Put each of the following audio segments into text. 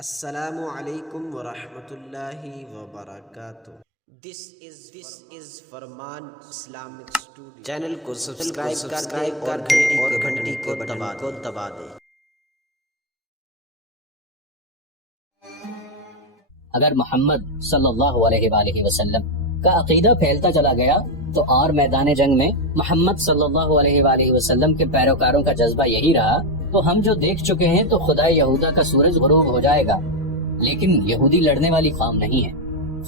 السلام علیکم ورحمۃ اللہ وبرکاتہ۔ دس از فرمان اسلامک اسٹوڈیو۔ چینل کو سبسکرائب کر دیں اور گھنٹی کو دبا دیں۔ اگر محمد صلی اللہ علیہ وآلہ وسلم کا عقیدہ پھیلتا چلا گیا تو اور میدان جنگ میں محمد صلی اللہ علیہ وآلہ وسلم کے پیروکاروں کا جذبہ یہی رہا تو ہم جو دیکھ چکے ہیں تو خدا یہودا کا سورج غروب ہو جائے گا، لیکن یہودی لڑنے والی قوم نہیں ہے۔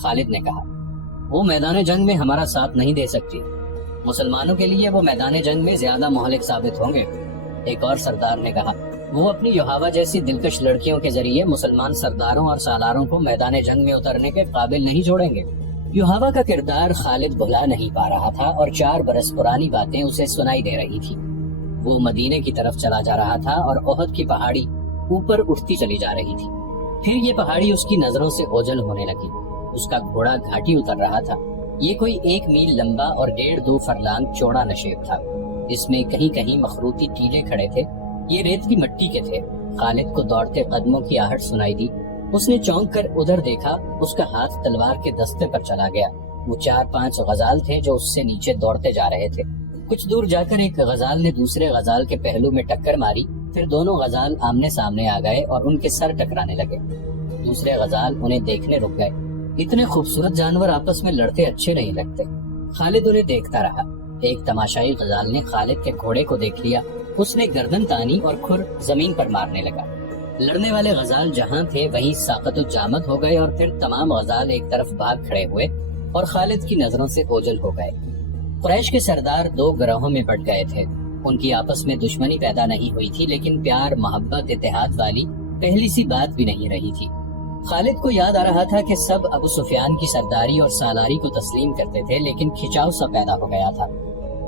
خالد نے کہا وہ میدان جنگ میں ہمارا ساتھ نہیں دے سکتی، مسلمانوں کے لیے وہ میدان جنگ میں زیادہ مہلک ثابت ہوں گے۔ ایک اور سردار نے کہا وہ اپنی یوہاوا جیسی دلکش لڑکیوں کے ذریعے مسلمان سرداروں اور سالاروں کو میدان جنگ میں اترنے کے قابل نہیں چھوڑیں گے۔ یوہاوا کا کردار خالد بھلا نہیں پا رہا تھا اور 4 برس پرانی باتیں اسے سنائی دے رہی تھی۔ وہ مدینے کی طرف چلا جا رہا تھا اور احد کی پہاڑی اوپر اٹھتی چلی جا رہی تھی۔ پھر یہ پہاڑی اس کی نظروں سے اوجھل ہونے لگی۔ اس کا گھوڑا گھاٹی اتر رہا تھا۔ یہ کوئی 1 میل لمبا اور 1.5-2 فرلانگ چوڑا نشیب تھا۔ اس میں کہیں کہیں مخروطی ٹیلے کھڑے تھے، یہ ریت کی مٹی کے تھے۔ خالد کو دوڑتے قدموں کی آہٹ سنائی دی۔ اس نے چونک کر ادھر دیکھا، اس کا ہاتھ تلوار کے دستے پر چلا گیا۔ وہ 4-5 غزال تھے جو اس سے نیچے دوڑتے جا رہے تھے۔ کچھ دور جا کر ایک غزال نے دوسرے غزال کے پہلو میں ٹکر ماری، پھر دونوں غزال آمنے سامنے آ گئے اور ان کے سر ٹکرانے لگے۔ دوسرے غزال انہیں دیکھنے رک گئے۔ اتنے خوبصورت جانور آپس میں لڑتے اچھے نہیں لگتے۔ خالد انہیں دیکھتا رہا۔ ایک تماشائی غزال نے خالد کے گھوڑے کو دیکھ لیا، اس نے گردن تانی اور کھر زمین پر مارنے لگا۔ لڑنے والے غزال جہاں تھے وہیں ساقط و جامد ہو گئے اور پھر تمام غزال ایک طرف بھاگ کھڑے ہوئے اور خالد کی نظروں سے اوجھل ہو گئے۔ قریش کے سردار 2 گروہوں میں بٹ گئے تھے۔ ان کی آپس میں دشمنی پیدا نہیں ہوئی تھی، لیکن پیار، محبت، اتحاد والی پہلی سی بات بھی نہیں رہی تھی۔ خالد کو یاد آ رہا تھا کہ سب ابو سفیان کی سرداری اور سالاری کو تسلیم کرتے تھے، لیکن کھچاؤ سا پیدا ہو گیا تھا۔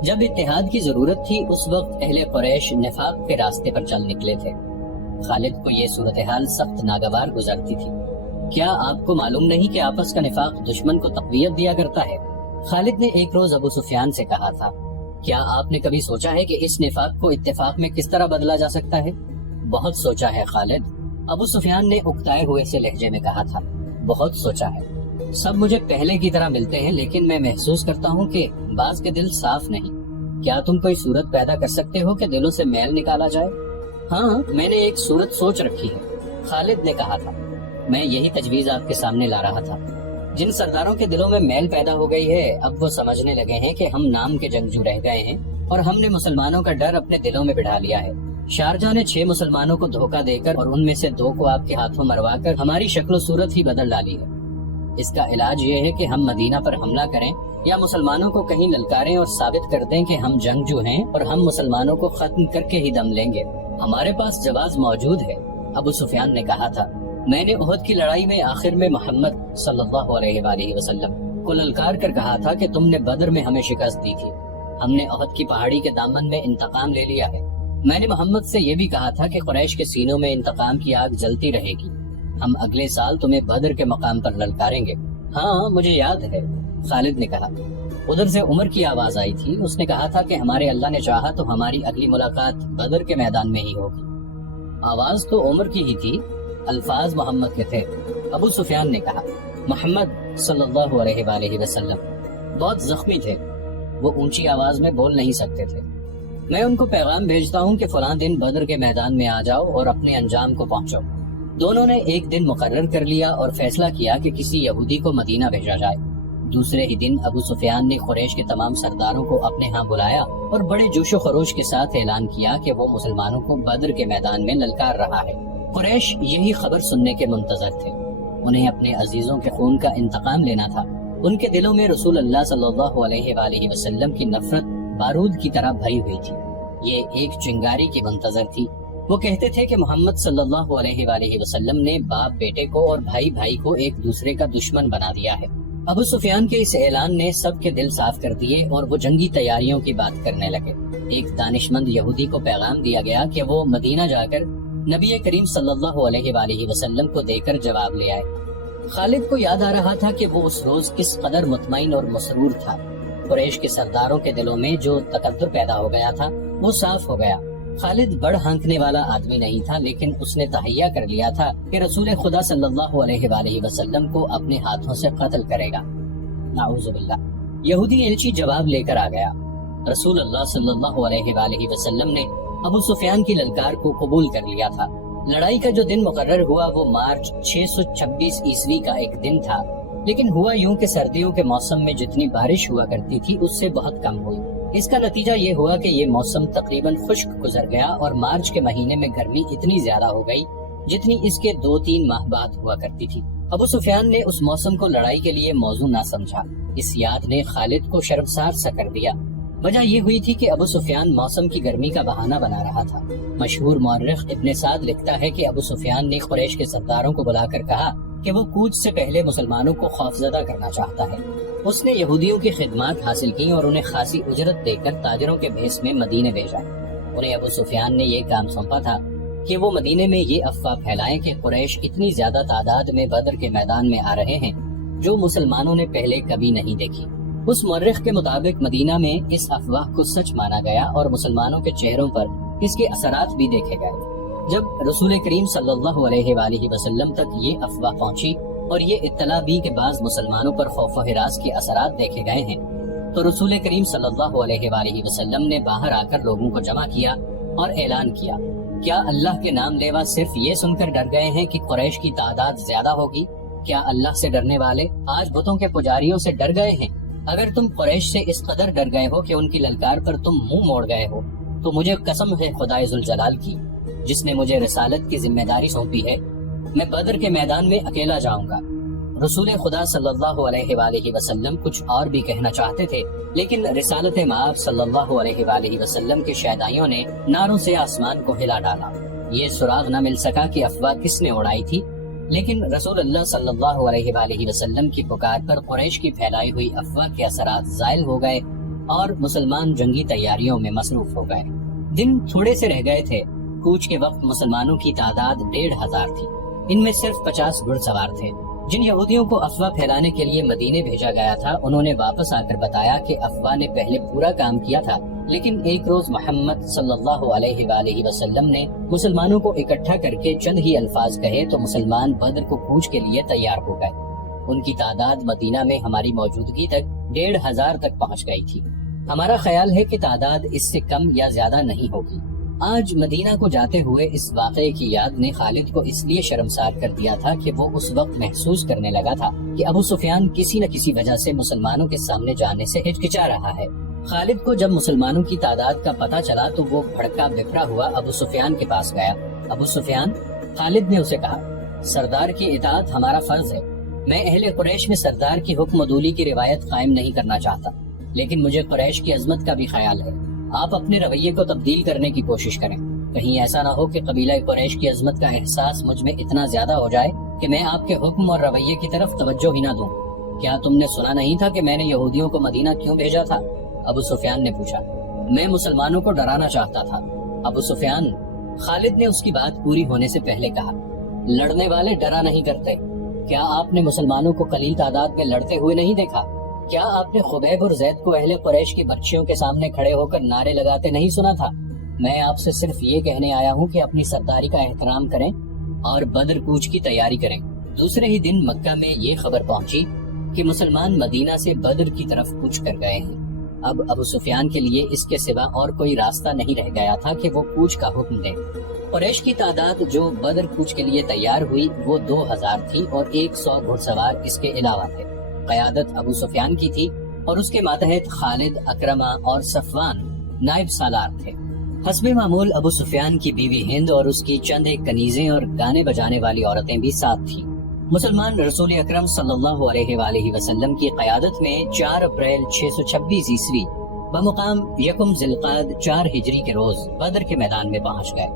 جب اتحاد کی ضرورت تھی اس وقت اہل قریش نفاق کے راستے پر چل نکلے تھے۔ خالد کو یہ صورتحال سخت ناگوار گزرتی تھی۔ کیا آپ کو معلوم نہیں کہ آپس کا نفاق دشمن کو تقویت دیا کرتا ہے؟ خالد نے ایک روز ابو سفیان سے کہا تھا، کیا آپ نے کبھی سوچا ہے کہ اس نفاق کو اتفاق میں کس طرح بدلا جا سکتا ہے؟ بہت سوچا ہے خالد، ابو سفیان نے اکتائے ہوئے سے لہجے میں کہا تھا۔ بہت سوچا ہے۔ سب مجھے پہلے کی طرح ملتے ہیں، لیکن میں محسوس کرتا ہوں کہ بعض کے دل صاف نہیں۔ کیا تم کوئی صورت پیدا کر سکتے ہو کہ دلوں سے میل نکالا جائے؟ ہاں، میں نے ایک صورت سوچ رکھی ہے، خالد نے کہا تھا۔ میں یہی تجویز آپ کے سامنے لا رہا تھا۔ جن سرداروں کے دلوں میں میل پیدا ہو گئی ہے اب وہ سمجھنے لگے ہیں کہ ہم نام کے جنگجو رہ گئے ہیں اور ہم نے مسلمانوں کا ڈر اپنے دلوں میں بٹھا لیا ہے۔ شارجہ نے 6 مسلمانوں کو دھوکہ دے کر اور ان میں سے 2 کو آپ کے ہاتھوں مروا کر ہماری شکل و صورت ہی بدل ڈالی ہے۔ اس کا علاج یہ ہے کہ ہم مدینہ پر حملہ کریں یا مسلمانوں کو کہیں للکاریں اور ثابت کر دیں کہ ہم جنگجو ہیں اور ہم مسلمانوں کو ختم کر کے ہی دم لیں گے۔ ہمارے پاس جواز موجود ہے، ابو سفیان نے کہا تھا۔ میں نے احد کی لڑائی میں آخر میں محمد صلی اللہ علیہ وآلہ وسلم کو للکار کر کہا تھا کہ تم نے بدر میں ہمیں شکست دی تھی، ہم نے احد کی پہاڑی کے دامن میں انتقام لے لیا ہے۔ میں نے محمد سے یہ بھی کہا تھا کہ قریش کے سینوں میں انتقام کی آگ جلتی رہے گی، ہم اگلے سال تمہیں بدر کے مقام پر للکاریں گے۔ ہاں مجھے یاد ہے، خالد نے کہا۔ ادھر سے عمر کی آواز آئی تھی، اس نے کہا تھا کہ ہمارے اللہ نے چاہا تو ہماری اگلی ملاقات بدر کے میدان میں ہی ہوگی۔ آواز تو عمر کی ہی تھی، الفاظ محمد کے تھے۔ ابو سفیان نے کہا محمد صلی اللہ علیہ وآلہ وسلم بہت زخمی تھے، وہ اونچی آواز میں بول نہیں سکتے تھے۔ میں ان کو پیغام بھیجتا ہوں کہ فلاں دن بدر کے میدان میں آ جاؤ اور اپنے انجام کو پہنچو۔ دونوں نے ایک دن مقرر کر لیا اور فیصلہ کیا کہ کسی یہودی کو مدینہ بھیجا جائے۔ دوسرے ہی دن ابو سفیان نے قریش کے تمام سرداروں کو اپنے ہاں بلایا اور بڑے جوش و خروش کے ساتھ اعلان کیا کہ وہ مسلمانوں کو بدر کے میدان میں للکار رہا ہے۔ قریش یہی خبر سننے کے منتظر تھے، انہیں اپنے عزیزوں کے خون کا انتقام لینا تھا۔ ان کے دلوں میں رسول اللہ صلی اللہ علیہ وآلہ وسلم کی نفرت بارود کی طرح بھری ہوئی تھی، یہ ایک چنگاری کی منتظر تھی۔ وہ کہتے تھے کہ محمد صلی اللہ علیہ وآلہ وسلم نے باپ بیٹے کو اور بھائی بھائی کو ایک دوسرے کا دشمن بنا دیا ہے۔ ابو سفیان کے اس اعلان نے سب کے دل صاف کر دیے اور وہ جنگی تیاریوں کی بات کرنے لگے۔ ایک دانشمند یہودی کو پیغام دیا گیا کہ وہ مدینہ جا کر نبی کریم صلی اللہ علیہ وآلہ وسلم کو دے کر جواب لے آئے۔ خالد کو یاد آ رہا تھا کہ وہ اس روز کس قدر مطمئن اور مسرور تھا۔ قریش کے سرداروں کے دلوں میں جو تکبر پیدا ہو گیا تھا وہ صاف ہو گیا۔ خالد بڑھ ہانکنے والا آدمی نہیں تھا، لیکن اس نے تہیا کر لیا تھا کہ رسول خدا صلی اللہ علیہ وآلہ وسلم کو اپنے ہاتھوں سے قتل کرے گا۔ نعوذ باللہ۔ یہودی ایلچی جواب لے کر آ گیا۔ رسول اللہ صلی اللہ علیہ وآلہ وسلم نے ابو سفیان کی للکار کو قبول کر لیا تھا۔ لڑائی کا جو دن مقرر ہوا وہ مارچ 626 عیسوی کا ایک دن تھا، لیکن ہوا یوں کہ سردیوں کے موسم میں جتنی بارش ہوا کرتی تھی اس سے بہت کم ہوئی۔ اس کا نتیجہ یہ ہوا کہ یہ موسم تقریباً خشک گزر گیا اور مارچ کے مہینے میں گرمی اتنی زیادہ ہو گئی جتنی اس کے 2-3 ماہ بعد ہوا کرتی تھی۔ ابو سفیان نے اس موسم کو لڑائی کے لیے موزوں نہ سمجھا۔ اس یاد نے خالد کو شرمسار سا کر دیا۔ وجہ یہ ہوئی تھی کہ ابو سفیان موسم کی گرمی کا بہانہ بنا رہا تھا۔ مشہور مورخ ابن سعد لکھتا ہے کہ ابو سفیان نے قریش کے سرداروں کو بلا کر کہا کہ وہ کوچ سے پہلے مسلمانوں کو خوفزدہ کرنا چاہتا ہے۔ اس نے یہودیوں کی خدمات حاصل کی اور انہیں خاصی اجرت دے کر تاجروں کے بھیس میں مدینے بھیجا۔ انہیں ابو سفیان نے یہ کام سونپا تھا کہ وہ مدینے میں یہ افواہ پھیلائیں کہ قریش اتنی زیادہ تعداد میں بدر کے میدان میں آ رہے ہیں جو مسلمانوں نے پہلے کبھی نہیں دیکھی۔ اس مورخ کے مطابق مدینہ میں اس افواہ کو سچ مانا گیا اور مسلمانوں کے چہروں پر اس کے اثرات بھی دیکھے گئے۔ جب رسول کریم صلی اللہ علیہ وآلہ وسلم تک یہ افواہ پہنچی اور یہ اطلاع بھی کہ بعض مسلمانوں پر خوف و ہراس کے اثرات دیکھے گئے ہیں، تو رسول کریم صلی اللہ علیہ وآلہ وسلم نے باہر آ کر لوگوں کو جمع کیا اور اعلان کیا، کیا اللہ کے نام لیوا صرف یہ سن کر ڈر گئے ہیں کہ قریش کی تعداد زیادہ ہوگی؟ کیا اللہ سے ڈرنے والے آج بتوں کے پجاریوں سے ڈر گئے ہیں؟ اگر تم قریش سے اس قدر ڈر گئے ہو کہ ان کی للکار پر تم منہ موڑ گئے ہو تو مجھے قسم ہے خدائے ذوالجلال کی جس نے مجھے رسالت کی ذمہ داری سونپی ہے، میں بدر کے میدان میں اکیلا جاؤں گا۔ رسول خدا صلی اللہ علیہ وآلہ وسلم کچھ اور بھی کہنا چاہتے تھے، لیکن رسالت مآب صلی اللہ علیہ وآلہ وسلم کے شیدائیوں نے ناروں سے آسمان کو ہلا ڈالا۔ یہ سراغ نہ مل سکا کہ افواہ کس نے اڑائی تھی، لیکن رسول اللہ صلی اللہ علیہ وآلہ وسلم کی پکار پر قریش کی پھیلائی ہوئی افواہ کے اثرات زائل ہو گئے اور مسلمان جنگی تیاریوں میں مصروف ہو گئے۔ دن تھوڑے سے رہ گئے تھے۔ کوچ کے وقت مسلمانوں کی تعداد 1500 تھی۔ ان میں صرف 50 گھڑ سوار تھے۔ جن یہودیوں کو افواہ پھیلانے کے لیے مدینے بھیجا گیا تھا انہوں نے واپس آ کر بتایا کہ افواہ نے پہلے پورا کام کیا تھا، لیکن ایک روز محمد صلی اللہ علیہ وآلہ وسلم نے مسلمانوں کو اکٹھا کر کے چند ہی الفاظ کہے تو مسلمان بدر کو کوچ کے لیے تیار ہو گئے۔ ان کی تعداد مدینہ میں ہماری موجودگی تک 1500 تک پہنچ گئی تھی۔ ہمارا خیال ہے کہ تعداد اس سے کم یا زیادہ نہیں ہوگی۔ آج مدینہ کو جاتے ہوئے اس واقعے کی یاد نے خالد کو اس لیے شرمسار کر دیا تھا کہ وہ اس وقت محسوس کرنے لگا تھا کہ ابو سفیان کسی نہ کسی وجہ سے مسلمانوں کے سامنے جانے سے ہچکچا رہا ہے۔ خالد کو جب مسلمانوں کی تعداد کا پتہ چلا تو وہ بھڑکا بپھرا ہوا ابو سفیان کے پاس گیا۔ ابو سفیان، خالد نے اسے کہا، سردار کی اطاعت ہمارا فرض ہے۔ میں اہل قریش میں سردار کی حکم عدولی کی روایت قائم نہیں کرنا چاہتا، لیکن مجھے قریش کی عظمت کا بھی خیال ہے۔ آپ اپنے رویے کو تبدیل کرنے کی کوشش کریں، کہیں ایسا نہ ہو کہ قبیلہ قریش کی عظمت کا احساس مجھ میں اتنا زیادہ ہو جائے کہ میں آپ کے حکم اور رویے کی طرف توجہ ہی نہ دوں۔ کیا تم نے سنا نہیں تھا کہ میں نے یہودیوں کو مدینہ کیوں بھیجا تھا؟ ابو سفیان نے پوچھا۔ میں مسلمانوں کو ڈرانا چاہتا تھا۔ ابو سفیان، خالد نے اس کی بات پوری ہونے سے پہلے کہا، لڑنے والے ڈرا نہیں کرتے۔ کیا آپ نے مسلمانوں کو قلیل تعداد میں لڑتے ہوئے نہیں دیکھا؟ کیا آپ نے خبیب اور زید کو اہل قریش کی بچیوں کے سامنے کھڑے ہو کر نعرے لگاتے نہیں سنا تھا؟ میں آپ سے صرف یہ کہنے آیا ہوں کہ اپنی سرداری کا احترام کریں اور بدر کوچ کی تیاری کریں۔ دوسرے ہی دن مکہ میں یہ خبر پہنچی کہ مسلمان مدینہ سے بدر کی طرف کوچ کر گئے ہیں۔ اب ابو سفیان کے لیے اس کے سوا اور کوئی راستہ نہیں رہ گیا تھا کہ وہ کوچ کا حکم دے۔ قریش کی تعداد جو بدر کوچ کے لیے تیار ہوئی وہ 2000 تھی اور 100 گھڑ سوار اس کے علاوہ تھے۔ قیادت ابو سفیان کی تھی اور اس کے ماتحت خالد، اکرمہ اور صفوان نائب سالار تھے۔ حسب معمول ابو سفیان کی بیوی ہند اور اس کی چند ایک کنیزیں اور گانے بجانے والی عورتیں بھی ساتھ تھیں۔ مسلمان رسول اکرم صلی اللہ علیہ وآلہ وسلم کی قیادت میں 4 اپریل 626 عیسوی بمقام یکم ذی القعدہ 4 ہجری کے روز بدر کے میدان میں پہنچ گئے۔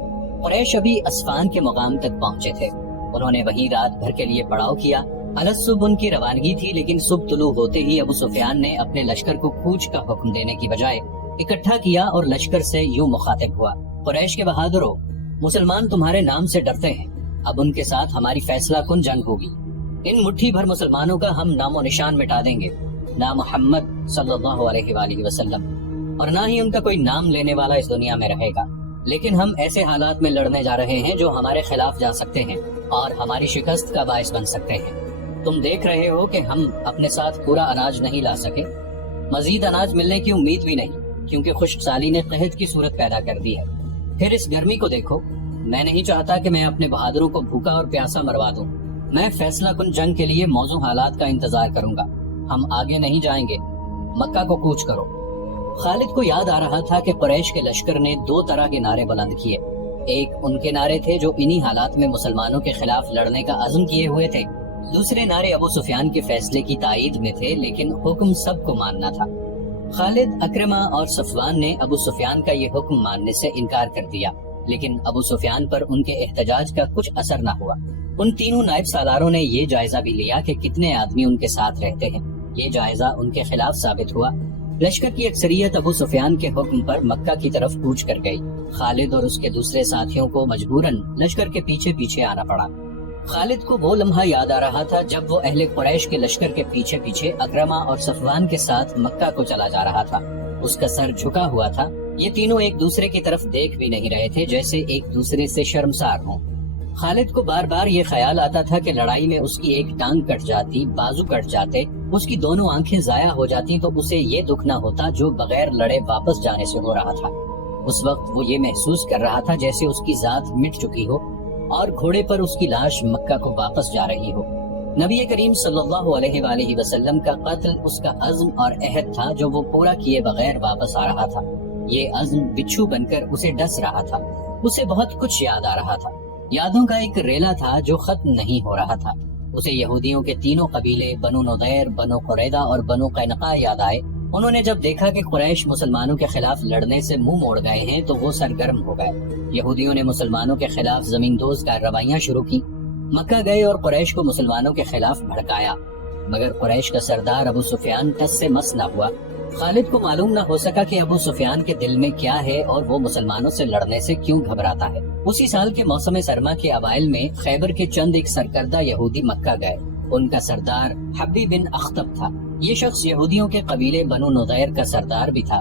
قریش ابھی اسفان کے مقام تک پہنچے تھے۔ انہوں نے وہیں رات بھر کے لیے پڑاؤ کیا۔ الصبح ان کی روانگی تھی، لیکن صبح طلوع ہوتے ہی ابو سفیان نے اپنے لشکر کو کوچ کا حکم دینے کی بجائے اکٹھا کیا اور لشکر سے یوں مخاطب ہوا، قریش کے بہادروں، مسلمان تمہارے نام سے ڈرتے ہیں، اب ان کے ساتھ ہماری فیصلہ کن جنگ ہوگی۔ ان مٹھی بھر مسلمانوں کا ہم نام و نشان مٹا دیں گے، نہ محمد صلی اللہ علیہ وآلہ وسلم اور نہ ہی ان کا کوئی نام لینے والا اس دنیا میں رہے گا، لیکن ہم ایسے حالات میں لڑنے جا رہے ہیں جو ہمارے خلاف جا سکتے ہیں اور ہماری شکست کا باعث بن سکتے ہیں۔ تم دیکھ رہے ہو کہ ہم اپنے ساتھ پورا اناج نہیں لا سکے، مزید اناج ملنے کی امید بھی نہیں، کیونکہ خشک سالی نے قحط کی صورت پیدا کر دی ہے۔ پھر اس گرمی کو دیکھو، میں نہیں چاہتا کہ میں اپنے بہادروں کو بھوکا اور پیاسا مروا دوں۔ میں فیصلہ کن جنگ کے لیے موزوں حالات کا انتظار کروں گا۔ ہم آگے نہیں جائیں گے، مکہ کو کوچ کرو۔ خالد کو یاد آ رہا تھا کہ قریش کے لشکر نے دو طرح کے نعرے بلند کیے۔ ایک ان کے نعرے تھے جو انہی حالات میں مسلمانوں کے خلاف لڑنے کا عزم کیے ہوئے تھے، دوسرے نعرے ابو سفیان کے فیصلے کی تائید میں تھے، لیکن حکم سب کو ماننا تھا۔ خالد، اکرمہ اور صفوان نے ابو سفیان کا یہ حکم ماننے سے انکار کر دیا، لیکن ابو سفیان پر ان کے احتجاج کا کچھ اثر نہ ہوا۔ ان تینوں نائب سالاروں نے یہ جائزہ بھی لیا کہ کتنے آدمی ان کے ساتھ رہتے ہیں۔ یہ جائزہ ان کے خلاف ثابت ہوا۔ لشکر کی اکثریت ابو سفیان کے حکم پر مکہ کی طرف کوچ کر گئی۔ خالد اور اس کے دوسرے ساتھیوں کو مجبوراً لشکر کے پیچھے پیچھے آنا پڑا۔ خالد کو وہ لمحہ یاد آ رہا تھا جب وہ اہل قریش کے لشکر کے پیچھے پیچھے اکرمہ اور صفوان کے ساتھ مکہ کو چلا جا رہا تھا۔ اس کا سر جھکا ہوا تھا۔ یہ تینوں ایک دوسرے کی طرف دیکھ بھی نہیں رہے تھے، جیسے ایک دوسرے سے شرمسار ہوں۔ خالد کو بار بار یہ خیال آتا تھا کہ لڑائی میں اس کی ایک ٹانگ کٹ جاتی، بازو کٹ جاتے، اس کی دونوں آنکھیں ضائع ہو جاتی تو اسے یہ دکھ نہ ہوتا جو بغیر لڑے واپس جانے سے ہو رہا تھا۔ اس وقت وہ یہ محسوس کر رہا تھا جیسے اس کی ذات مٹ چکی ہو اور گھوڑے پر اس کی لاش مکہ کو واپس جا رہی ہو۔ نبی کریم صلی اللہ علیہ وآلہ وسلم کا قتل اس کا عزم اور عہد تھا جو وہ پورا کیے بغیر واپس آ رہا تھا۔ یہ عزم بچھو بن کر اسے ڈس رہا تھا۔ اسے بہت کچھ یاد آ رہا تھا، یادوں کا ایک ریلا تھا جو ختم نہیں ہو رہا تھا۔ اسے یہودیوں کے تینوں قبیلے بنو نضیر، بنو قریظہ اور بنو قینقاع یاد آئے۔ انہوں نے جب دیکھا کہ قریش مسلمانوں کے خلاف لڑنے سے منہ موڑ گئے ہیں تو وہ سرگرم ہو گئے۔ یہودیوں نے مسلمانوں کے خلاف زمین دوز کارروائیاں شروع کی، مکہ گئے اور قریش کو مسلمانوں کے خلاف بھڑکایا، مگر قریش کا سردار ابو سفیان ٹس سے مس نہ ہوا۔ خالد کو معلوم نہ ہو سکا کہ ابو سفیان کے دل میں کیا ہے اور وہ مسلمانوں سے لڑنے سے کیوں گھبراتا ہے۔ اسی سال کے موسم سرما کے اوائل میں خیبر کے چند ایک سرکردہ یہودی مکہ گئے۔ ان کا سردار حبی بن اخطب تھا۔ یہ شخص یہودیوں کے قبیلے بنو نضیر کا سردار بھی تھا۔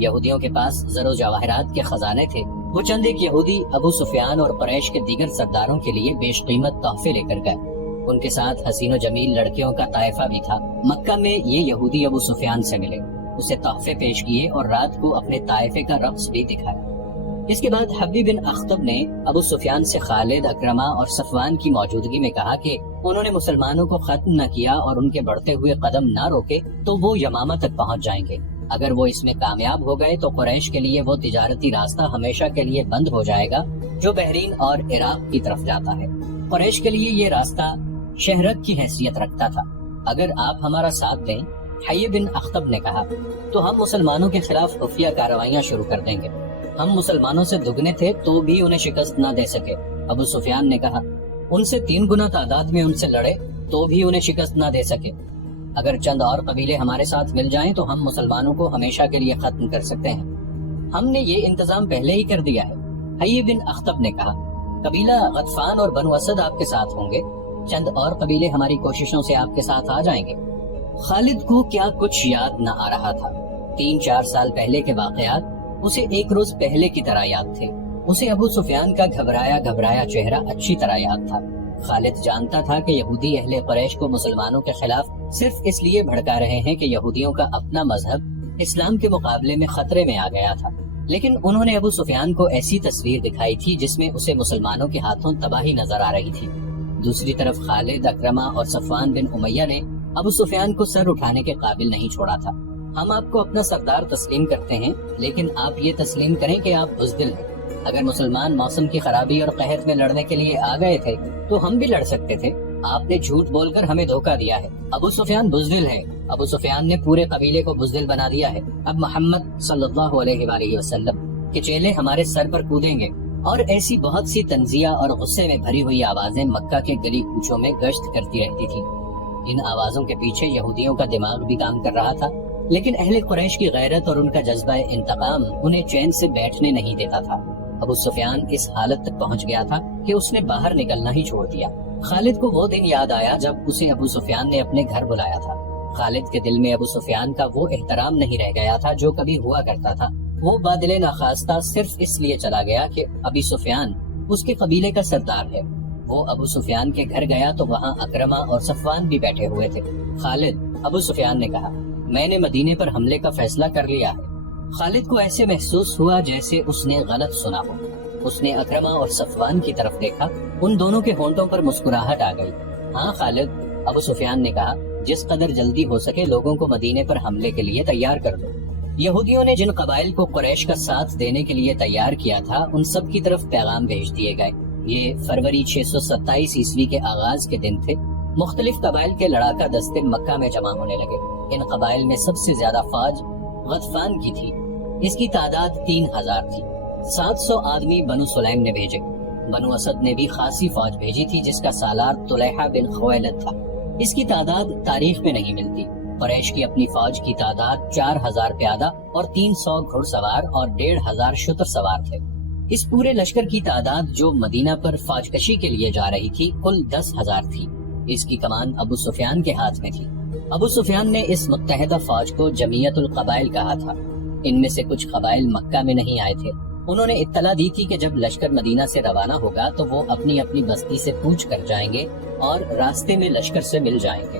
یہودیوں کے پاس زر و جواہرات کے خزانے تھے۔ وہ چند ایک یہودی ابو سفیان اور قریش کے دیگر سرداروں کے لیے بیش قیمت تحفے لے کر گئے۔ ان کے ساتھ حسین و جمیل لڑکیوں کا طائفہ بھی تھا۔ مکہ میں یہ یہودی ابو سفیان سے ملے، اسے تحفے پیش کیے اور رات کو اپنے طائفے کا رقص بھی دکھایا۔ اس کے بعد حبی بن اخطب نے ابو سفیان سے خالد، اکرمہ اور صفوان کی موجودگی میں کہا کہ انہوں نے مسلمانوں کو ختم نہ کیا اور ان کے بڑھتے ہوئے قدم نہ روکے تو وہ یمامہ تک پہنچ جائیں گے۔ اگر وہ اس میں کامیاب ہو گئے تو قریش کے لیے وہ تجارتی راستہ ہمیشہ کے لیے بند ہو جائے گا جو بحرین اور عراق کی طرف جاتا ہے۔ قریش کے لیے یہ راستہ شہرت کی حیثیت رکھتا تھا۔ اگر آپ ہمارا ساتھ دیں، حبی بن اخطب نے کہا، تو ہم مسلمانوں کے خلاف خفیہ کارروائیاں شروع کر دیں گے۔ ہم مسلمانوں سے دگنے تھے تو بھی انہیں شکست نہ دے سکے۔ ابو سفیان نے کہا، ان سے 3 گنا تعداد میں ان سے لڑے تو بھی انہیں شکست نہ دے سکے۔ اگر چند اور قبیلے ہمارے ساتھ مل جائیں تو ہم مسلمانوں کو ہمیشہ کے لیے ختم کر سکتے ہیں۔ ہم نے یہ انتظام پہلے ہی کر دیا ہے۔ حبی بن اخطب نے کہا، قبیلہ غطفان اور بنو اسد آپ کے ساتھ ہوں گے، چند اور قبیلے ہماری کوششوں سے آپ کے ساتھ آ جائیں گے۔ خالد کو کیا کچھ یاد نہ آ رہا تھا۔ 3-4 سال پہلے کے واقعات اسے ایک روز پہلے کی طرح یاد تھے۔ اسے ابو سفیان کا گھبرایا چہرہ اچھی طرح یاد تھا۔ خالد جانتا تھا کہ یہودی اہل قریش کو مسلمانوں کے خلاف صرف اس لیے بھڑکا رہے ہیں کہ یہودیوں کا اپنا مذہب اسلام کے مقابلے میں خطرے میں آ گیا تھا، لیکن انہوں نے ابو سفیان کو ایسی تصویر دکھائی تھی جس میں اسے مسلمانوں کے ہاتھوں تباہی نظر آ رہی تھی۔ دوسری طرف خالد، اکرمہ اور صفوان بن امیہ نے ابو سفیان کو سر اٹھانے کے قابل نہیں چھوڑا تھا۔ ہم آپ کو اپنا سردار تسلیم کرتے ہیں، لیکن آپ یہ تسلیم کریں کہ آپ بزدل ہیں۔ اگر مسلمان موسم کی خرابی اور قحط میں لڑنے کے لیے آ گئے تھے تو ہم بھی لڑ سکتے تھے۔ آپ نے جھوٹ بول کر ہمیں دھوکہ دیا ہے۔ ابو سفیان بزدل ہے۔ ابو سفیان نے پورے قبیلے کو بزدل بنا دیا ہے۔ اب محمد صلی اللہ علیہ وآلہ وسلم کے چیلے ہمارے سر پر کودیں گے۔ اور ایسی بہت سی تنزیہ اور غصے میں بھری ہوئی آوازیں مکہ کے گلی کوچوں میں گشت کرتی رہتی تھی۔ ان آوازوں کے پیچھے یہودیوں کا دماغ بھی کام کر رہا تھا، لیکن اہل قریش کی غیرت اور ان کا جذبہ انتقام انہیں چین سے بیٹھنے نہیں دیتا تھا۔ ابو سفیان اس حالت تک پہنچ گیا تھا کہ اس نے باہر نکلنا ہی چھوڑ دیا۔ خالد کو وہ دن یاد آیا جب اسے ابو سفیان نے اپنے گھر بلایا تھا۔ خالد کے دل میں ابو سفیان کا وہ احترام نہیں رہ گیا تھا جو کبھی ہوا کرتا تھا۔ وہ بادل ناخواستہ صرف اس لیے چلا گیا کہ ابی سفیان اس کے قبیلے کا سردار ہے۔ وہ ابو سفیان کے گھر گیا تو وہاں اکرمہ اور صفوان بھی بیٹھے ہوئے تھے۔ خالد، ابو سفیان نے کہا، میں نے مدینے پر حملے کا فیصلہ کر لیا ہے۔ خالد کو ایسے محسوس ہوا جیسے اس نے غلط سنا ہو۔ اس نے اکرمہ اور صفوان کی طرف دیکھا، ان دونوں کے ہونٹوں پر مسکراہٹ آ گئی۔ ہاں خالد، ابو سفیان نے کہا، جس قدر جلدی ہو سکے لوگوں کو مدینے پر حملے کے لیے تیار کر دو۔ یہودیوں نے جن قبائل کو قریش کا ساتھ دینے کے لیے تیار کیا تھا ان سب کی طرف پیغام بھیج دیے گئے۔ یہ فروری 627 عیسوی کے آغاز کے دن تھے۔ مختلف قبائل کے لڑاکا دستے مکہ میں جمع ہونے لگے۔ ان قبائل میں سب سے زیادہ فوج غطفان کی تھی۔ اس کی تعداد 3000 تھی۔ 700 آدمی بنو سلیم نے بھیجے۔ بنو اسد نے بھی خاصی فوج بھیجی تھی جس کا سالار طلیحہ بن خویلد تھا۔ اس کی تعداد تاریخ میں نہیں ملتی۔ قریش کی اپنی فوج کی تعداد 4000 پیادہ اور 300 گھڑ سوار اور 1500 شتر سوار تھے۔ اس پورے لشکر کی تعداد جو مدینہ پر فوج کشی کے لیے جا رہی تھی کل 10,000 تھی۔ اس کی کمان ابو سفیان کے ہاتھ میں تھی۔ ابو سفیان نے اس متحدہ فوج کو جمعیت القبائل کہا تھا۔ ان میں سے کچھ قبائل مکہ میں نہیں آئے تھے۔ انہوں نے اطلاع دی تھی کہ جب لشکر مدینہ سے روانہ ہوگا تو وہ اپنی اپنی بستی سے کوچ کر جائیں گے اور راستے میں لشکر سے مل جائیں گے۔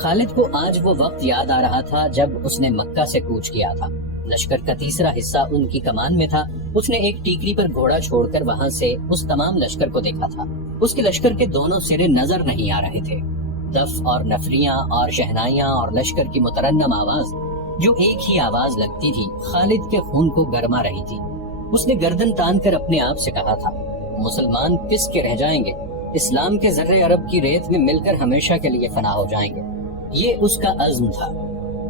خالد کو آج وہ وقت یاد آ رہا تھا جب اس نے مکہ سے کوچ کیا تھا۔ لشکر کا تیسرا حصہ ان کی کمان میں تھا۔ اس نے ایک ٹیکری پر گھوڑا چھوڑ کر وہاں سے اس تمام لشکر کو دیکھا تھا۔ اس کے لشکر کے دونوں سرے نظر نہیں آ رہے تھے۔ دف اور نفریاں اور شہنائیاں اور لشکر کی مترنم آواز جو ایک ہی آواز لگتی تھی خالد کے خون کو گرما رہی تھی۔ اس نے گردن تان کر اپنے آپ سے کہا تھا، مسلمان پس کے رہ جائیں گے، اسلام کے ذرے عرب کی ریت میں مل کر ہمیشہ کے لیے فنا ہو جائیں گے۔ یہ اس کا عزم تھا۔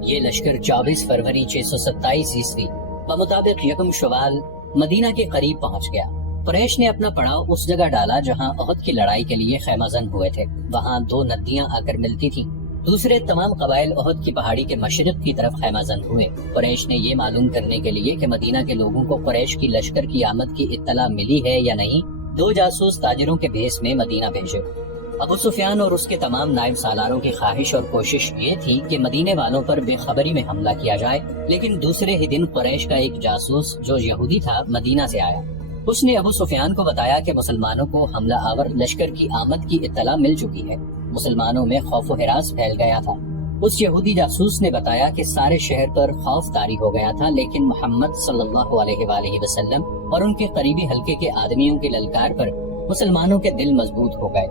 یہ لشکر 24 فروری 627 عیسوی بمطابق 1 شوال مدینہ کے قریب پہنچ گیا۔ قریش نے اپنا پڑاؤ اس جگہ ڈالا جہاں احد کی لڑائی کے لیے خیمہ زن ہوئے تھے۔ وہاں 2 ندیاں آ کر ملتی تھیں۔ دوسرے تمام قبائل احد کی پہاڑی کے مشرق کی طرف خیمہ زن ہوئے۔ قریش نے یہ معلوم کرنے کے لیے کہ مدینہ کے لوگوں کو قریش کی لشکر کی آمد کی اطلاع ملی ہے یا نہیں، 2 جاسوس تاجروں کے بھیس میں مدینہ بھیجے۔ ابو سفیان اور اس کے تمام نائب سالاروں کی خواہش اور کوشش یہ تھی کہ مدینے والوں پر بے خبری میں حملہ کیا جائے، لیکن دوسرے ہی دن قریش کا ایک جاسوس جو یہودی تھا مدینہ سے آیا۔ اس نے ابو سفیان کو بتایا کہ مسلمانوں کو حملہ آور لشکر کی آمد کی اطلاع مل چکی ہے۔ مسلمانوں میں خوف و ہراس پھیل گیا تھا۔ اس یہودی جاسوس نے بتایا کہ سارے شہر پر خوف طاری ہو گیا تھا، لیکن محمد صلی اللہ علیہ وآلہ وسلم اور ان کے قریبی حلقے کے آدمیوں کے للکار پر مسلمانوں کے دل مضبوط ہو گئے۔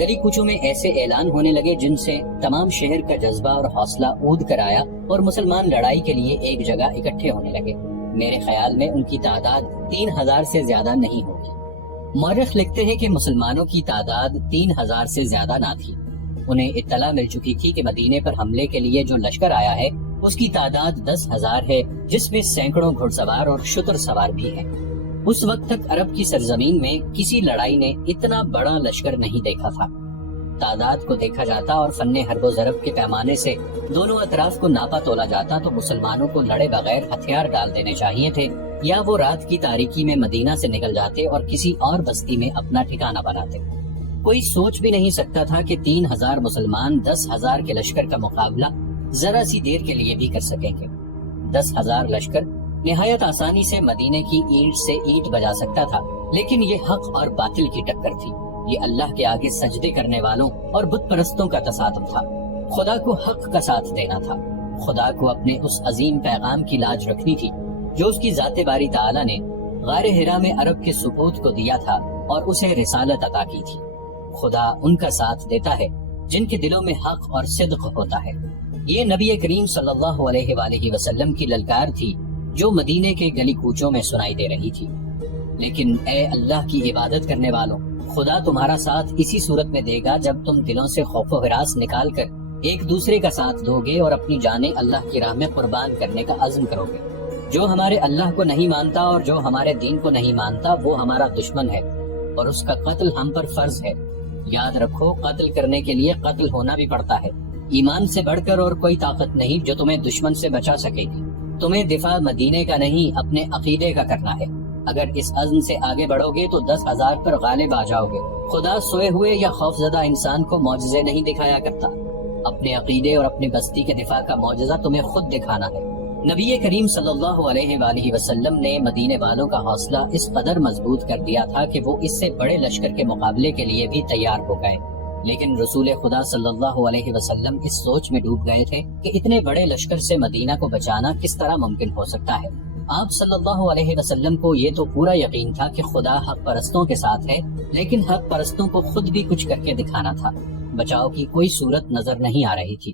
گلی کوچوں میں ایسے اعلان ہونے لگے جن سے تمام شہر کا جذبہ اور حوصلہ اود کر آیا اور مسلمان لڑائی کے لیے ایک جگہ اکٹھے ہونے لگے۔ میرے خیال میں ان کی تعداد 3000 سے زیادہ نہیں ہوگی۔ مورخ لکھتے ہیں کہ مسلمانوں کی تعداد 3000 سے زیادہ نہ تھی۔ انہیں اطلاع مل چکی تھی کہ مدینے پر حملے کے لیے جو لشکر آیا ہے اس کی تعداد 10,000 ہے، جس میں سینکڑوں گھڑ سوار اور شتر سوار بھی ہیں۔ اس وقت تک عرب کی سرزمین میں کسی لڑائی نے اتنا بڑا لشکر نہیں دیکھا تھا۔ تعداد کو دیکھا جاتا اور فن حرب و ضرب کے پیمانے سے دونوں اطراف کو ناپا تولا جاتا تو مسلمانوں کو لڑے بغیر ہتھیار ڈال دینے چاہیے تھے، یا وہ رات کی تاریکی میں مدینہ سے نکل جاتے اور کسی اور بستی میں اپنا ٹھکانہ بناتے۔ کوئی سوچ بھی نہیں سکتا تھا کہ 3000 مسلمان 10,000 کے لشکر کا مقابلہ ذرا سی دیر کے لیے بھی کر سکیں گے۔ 10,000 لشکر نہایت آسانی سے مدینے کی اینٹ سے اینٹ بجا سکتا تھا، لیکن یہ حق اور باطل کی ٹکر تھی۔ یہ اللہ کے آگے سجدے کرنے والوں اور بت پرستوں کا تصادم تھا۔ خدا کو حق کا ساتھ دینا تھا۔ خدا کو اپنے اس عظیم پیغام کی لاج رکھنی تھی جو اس کی ذات باری تعالی نے غار حرا میں عرب کے سپوت کو دیا تھا اور اسے رسالت عطا کی تھی۔ خدا ان کا ساتھ دیتا ہے جن کے دلوں میں حق اور صدق ہوتا ہے۔ یہ نبی کریم صلی اللہ علیہ وآلہ وسلم کی للکار تھی جو مدینے کے گلی کوچوں میں سنائی دے رہی تھی۔ لیکن اے اللہ کی عبادت کرنے والوں، خدا تمہارا ساتھ اسی صورت میں دے گا جب تم دلوں سے خوف و ہراس نکال کر ایک دوسرے کا ساتھ دو گے اور اپنی جانیں اللہ کی راہ میں قربان کرنے کا عزم کرو گے۔ جو ہمارے اللہ کو نہیں مانتا اور جو ہمارے دین کو نہیں مانتا وہ ہمارا دشمن ہے اور اس کا قتل ہم پر فرض ہے۔ یاد رکھو، قتل کرنے کے لیے قتل ہونا بھی پڑتا ہے۔ ایمان سے بڑھ کر اور کوئی طاقت نہیں جو تمہیں دشمن سے بچا سکے گی۔ تمہیں دفاع مدینے کا نہیں اپنے عقیدے کا کرنا ہے۔ اگر اس عزم سے آگے بڑھو گے تو 10,000 پر غالب آ جاؤ گے۔ خدا سوئے ہوئے یا خوفزدہ انسان کو معجزے نہیں دکھایا کرتا۔ اپنے عقیدے اور اپنی بستی کے دفاع کا معجزہ تمہیں خود دکھانا ہے۔ نبی کریم صلی اللہ علیہ وآلہ وسلم نے مدینے والوں کا حوصلہ اس قدر مضبوط کر دیا تھا کہ وہ اس سے بڑے لشکر کے مقابلے کے لیے بھی تیار ہو گئے، لیکن رسول خدا صلی اللہ علیہ وسلم اس سوچ میں ڈوب گئے تھے کہ اتنے بڑے لشکر سے مدینہ کو بچانا کس طرح ممکن ہو سکتا ہے۔ آپ صلی اللہ علیہ وسلم کو یہ تو پورا یقین تھا کہ خدا حق پرستوں کے ساتھ ہے، لیکن حق پرستوں کو خود بھی کچھ کر کے دکھانا تھا۔ بچاؤ کی کوئی صورت نظر نہیں آ رہی تھی۔